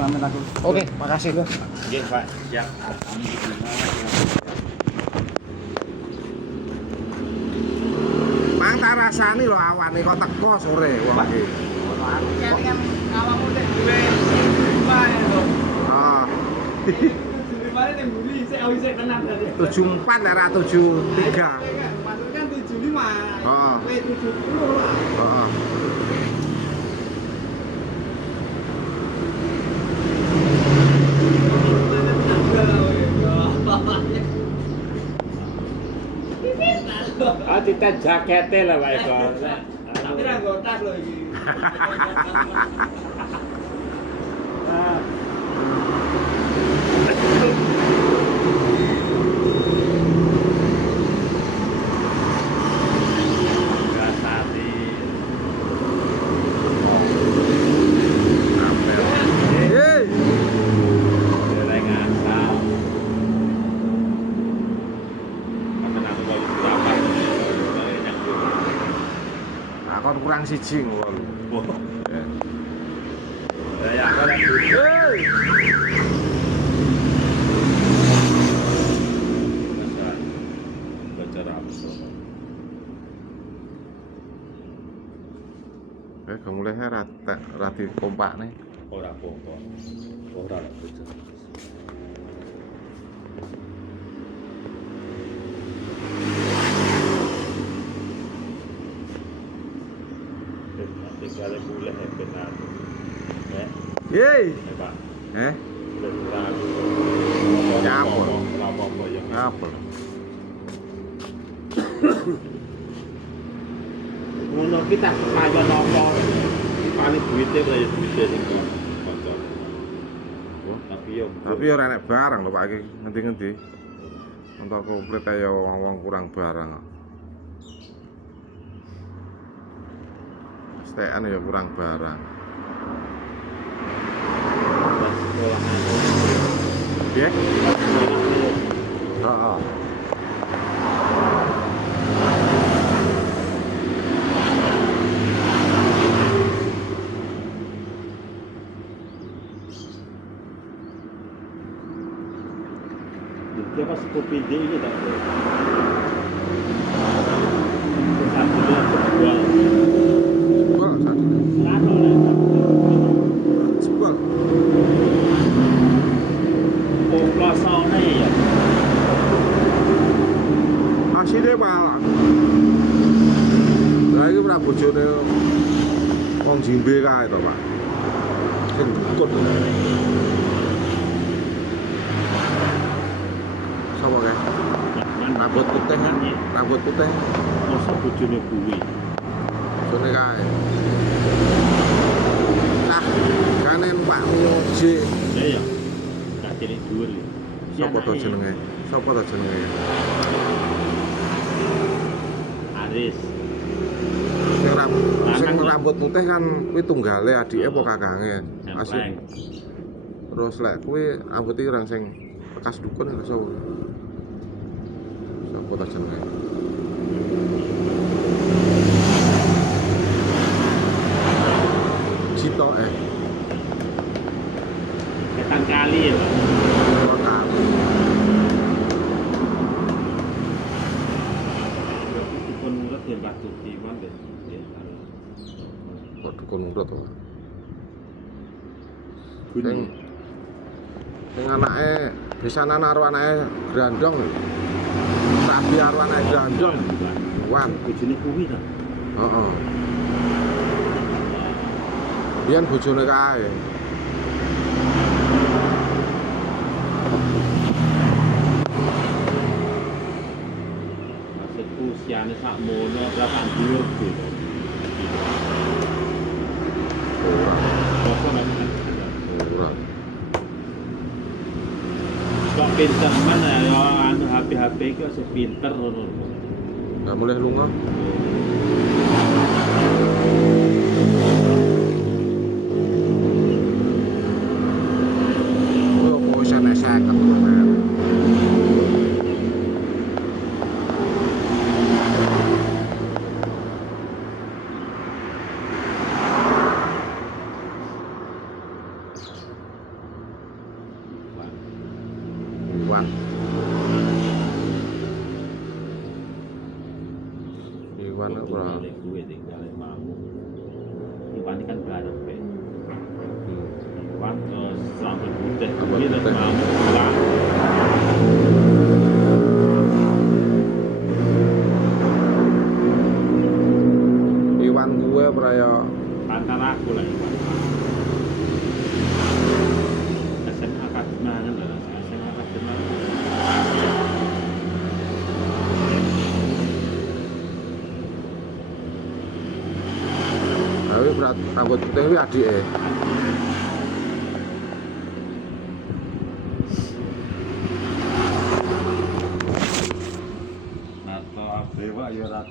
pamit aku. Oke, makasih. Nggih, Pak. Siap. Mang tak rasani lho awane kok teko sore wong iki. Ini kan awakmu nek duwe lima ya, Bro. Ah, Lima ning mburi sik awise tenan tadi. 74 nek ra 73. Maksudnya kan 75. Heeh. Kowe 70 lah. Heeh. Ah, kita jakete lah, Pak Eko. Tapi ra nggo tas lho iki. Ah. Gasati. Hei, Goreng asal. Makan aku kalau berapa? takon kurang siji ngono. Ya, aku ada. Hei. Baca rapso. Kamu leher rati kompak nih. Ora apa-apa. Ora lah baca. Tinggal boleh benar. Yeay. Pak. Apa? Apa-apa ya. Apa? Ngono kita kaya napa. Paling duite kaya duite sing kanca. Tapi Tapi ora enek barang lho Pak iki ngendi-ngendi. Entar komplit ae wong kurang barang. Stekan ya kurang barang. Piye? Heeh. dia pas kopi dia ini tak ada. Satu dia jual. Jual satu. Satu lah. Jual. Operasionalnya ya. Asine malah. Lah iki ora bojone wong jimbe kae to, Pak. Sing dukun. Sapa kae? Rambut putih kan? Rambut putih. Masa bojone kuwi. Bojone kae. Nah, kanen Pak Moji. Ya ya. Tak cilik dhuwur ya. Sapa to jenenge? Sapa to jenenge? Aris. Sing rambut putih kan kuwi tunggale adike apa kakange. Asli. Terus lek kuwi rambut iki orang sing bekas dukun lho sapa. Sapa ta jenenge? Cito Ketan kali ya. Bakal. Dukun murid ya Mbah Tuti mangke. Kok dukun urut to. Gunung. Sing anake bisanan karo anake grandong lho. Sapi karo anake grandong. Wan. Bojone kuwi ta. Heeh. Biyen bojone kae. Maksudku usiane sakmono berapa dhuwur gitu. Masa nek Ora. kok pinter mana ya anu HP iki kok sepinter ngono. Enggak boleh lunga. Oh, kok sana saya keturunan. Iwan. Iwan apa? Tinggal gue tinggal mau. Iwan ini kan bareng be. Iwan sampai putih gue dan mau pulang. Iwan gue peraya Antara aku lah Iwan. SMA Kaduna kan lah, SMA Kaduna. tapi berat rambut putih ini adik